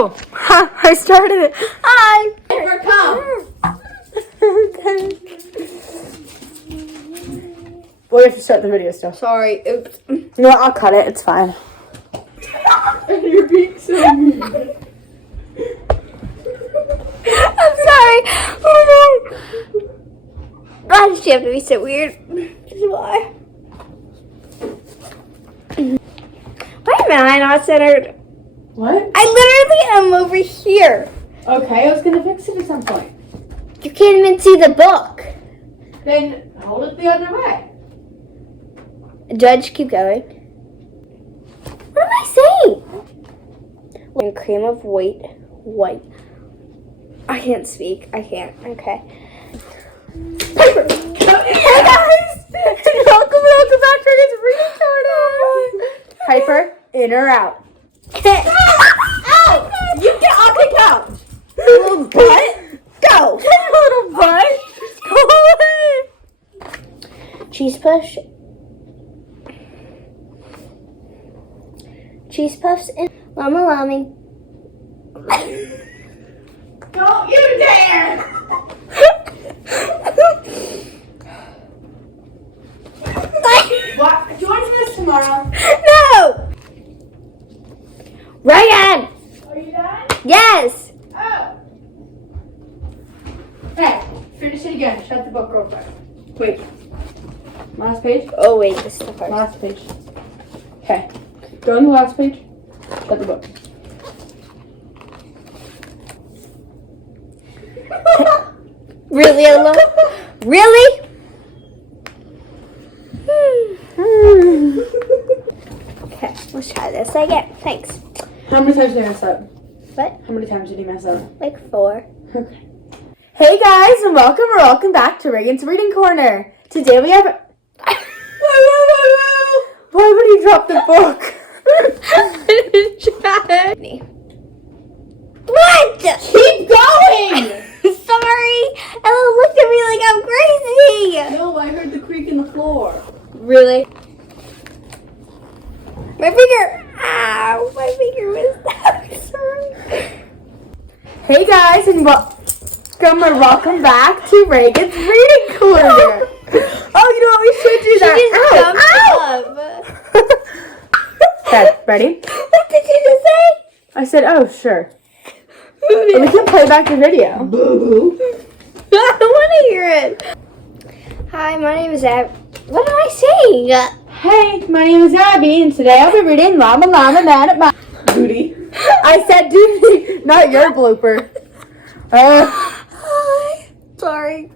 Oh, I started it. Hi. Piper, come. We have to start the video still. Sorry. Oops. No, I'll cut it. It's fine. You're being so mean. I'm sorry. Oh no. Why does she have to be so weird? Why? Why am I not centered? What? I literally am over here. Okay, I was gonna fix it at some point. You can't even see the book. Then hold it the other way. Judge, keep going. What am I saying? And cream of white. I can't speak. I can't. Okay. Hey guys! welcome back to Regan's Reading Corner. Piper, in or out? Ow! You get off the couch. Little butt. Go. Little butt. Go away. Cheese puffs and llama lambing. Don't you dare! What? Do you want to do this tomorrow? No! Ryan! Are you done? Yes! Oh. Hey, finish it again. Shut the book real quick. Wait. Last page? Oh wait, this is the first. Last page. Okay. Go on the last page. Shut the book. Really, Ella? Really? Okay, let's try this again. Thanks. How many times did I mess up? What? How many times did you mess up? Like 4. Okay. Hey guys, and welcome back to Regan's Reading Corner. Today we have. Why would he drop the book? What? Keep going! Sorry. Ella looked at me like I'm crazy. No, I heard the creak in the floor. Really? My finger. Ow, my finger was that. Sorry. Hey guys, and welcome back to Regan's Reading Corner. Oh, you know what? We should do that. She just jumped up. Okay, ready? What did you just say? I said, oh, sure. And we can play back the video. Boo. I don't want to hear it. Hi, my name is Abbi. What am I saying? Hey, my name is Abby, and today I'll be reading Llama Llama Man at My Booty. I said duty, not your blooper. Hi. Sorry.